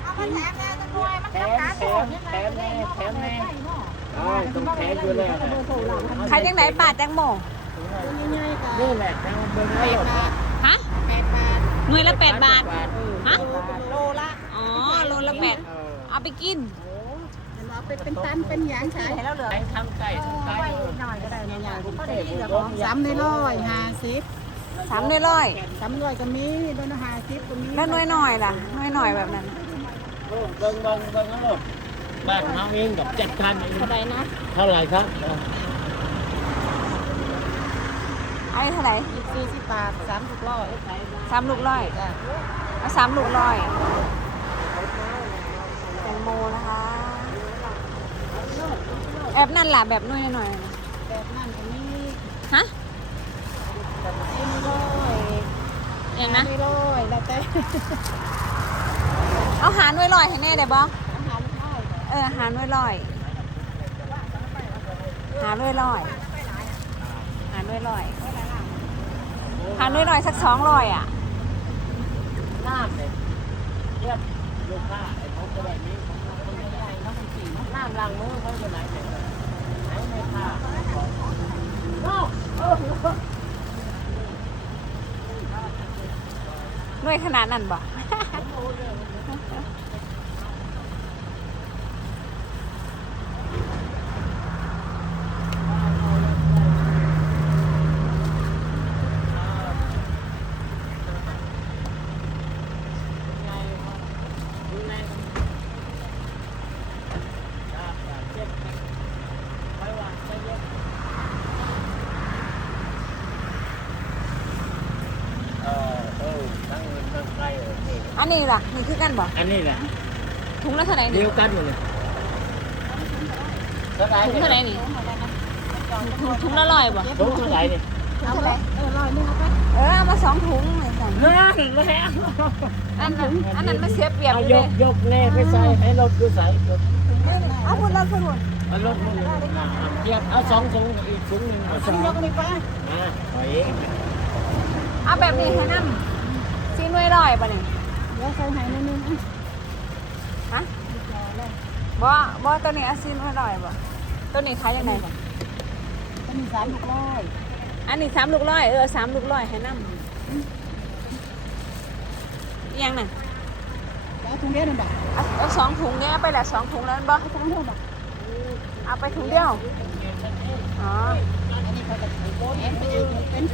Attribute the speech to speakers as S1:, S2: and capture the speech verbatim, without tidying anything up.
S1: เอามาแถมแน่จะรวยมัน
S2: แถ
S1: ทำ
S2: ม
S1: การ
S2: แถ
S1: โอน
S2: ม
S1: ยังไง
S2: แถม
S1: ก็ได้
S2: แน่
S1: เนาะ
S2: แถมแน่
S1: ใช่เนาะ
S2: เออต้องแถมอยู่แล้ว
S3: ขายจังไหนบาทแตงโม
S1: ง่ายๆก็
S2: นี่แหละแถมเบิ้ง
S1: แป
S2: โล
S1: ด
S2: ด
S1: บาท
S3: ฮะ
S1: แปดบาท
S3: หน่วยละแปดบาทฮะ
S1: โลละ
S3: อ๋อโลละแปด
S2: เออ
S3: เอาไปกิน
S1: เห็นว่าเป็นเป็นตันเป็นหยางขายให้เราเหลือ
S2: ใช้ทำไก่ทำไก่
S1: ไว้หน่อยก็ได้เนี่ยเขาได้เหลือของสามในร้อยห้าสิบ
S3: สามหน่วยร้อย
S1: สามร้อยก็มีโดนห้าสิบก็มี
S3: แล้วหน่วยหน่อยล่ะหน่วยหน่อยแบบนั้น
S2: เบิ้งเบิ้งเบิ้งเบิ้งโลดบ้านเราเองกับจัดการเอง
S1: เท่าไหร่นะ
S2: เท่าไหร่ครับ
S3: ไอ้เท่าไหร่
S1: สี่สิบบาทสามสิบร้อย
S3: สามลูกร้อย
S1: จ้ะ
S3: เอาสามลูกร้อยแตงโมนะคะแบบนั่นล่ะแบบหน่วยหน่อย
S1: แบบนั้นก็มี
S3: ๆฮะ
S1: แบบสี่ร้อย
S3: อย่างนะ
S1: สี่ร้อยแล้วแต่
S3: เอาหารหน่วยร้อยให้แน่ได้บ่
S1: อาหารได้
S3: เออหารหน่วยร้อยหารหน่วยร้อยหารหน่วยร้อยหารหน่วยร้อยสักสองร้อยอ่ะ
S2: น้ำเนี่ยเรียกลูกค้าไอ้ผมจะได้นี้ผมคนไม่ได้น้ำสีน้ำล้างมือเขาจะไหนเนี่ยไหนไม่ค่าโอ้โอ้
S3: หน่วยขนาดนั้นบ่
S2: เออเออทั้งเงินทั้งไก่เออนี่
S3: อันนี้ล่ะนี่คือกันบ่
S2: อันนี้แหละ
S3: ถุงละเท่าไหร่
S2: เดี
S3: นี่
S2: ยวกันอยู่เลยเท่าไหร่
S3: ถุง
S2: เนี่ย
S3: เท่าไหร่นี่ถุงถุงละร้อยบ่
S2: ถุงเท่าไหร่เนี่ย
S1: เอาไปเออร้อยหนึงเอาไป
S3: เออเอามาสองถุงเลยสั่ง
S2: นั่นแหละ
S3: อันนั้นอันนั้นมันเสียเปรียบ
S2: เอา
S3: เลย
S2: กยกแน่ไปใส่ให้รถดูใส่รถ
S3: เอาพูดแล้วพูด
S2: เอารถมือเทียบเอาสองถุงอีกถุงหนึ่งมาส
S1: อัน
S2: อง
S1: นี้ยกอันนี้ไป
S2: อ่าไปเอง
S3: เอาแบบนี้ให้น้ำซีหน่วยร้อยป่ะนี่
S1: เดี๋ยวใส่ให้นิดนึงอ่ะ
S3: ฮะบ่บ่ตัวนี้เอาซีหน่วยร้อยบ่ตัวนี้ขายยังไง
S1: อันนี้สามหกร้อย
S3: อันนี้สามลูกร้อยเออสามลูกร้อยให้น้ำอีหยังน่ะ
S1: แล้วถุงเดียวนั่นบ่
S3: เอาเอาสองถุงเนี้ยไปแหละสองถุงแล้วบ่
S1: เอาสองถุงบ่
S3: เอาไปถุงเดียวอ๋อ
S1: อันนี้เขาจะโอนเอ็นไปอีกเป็น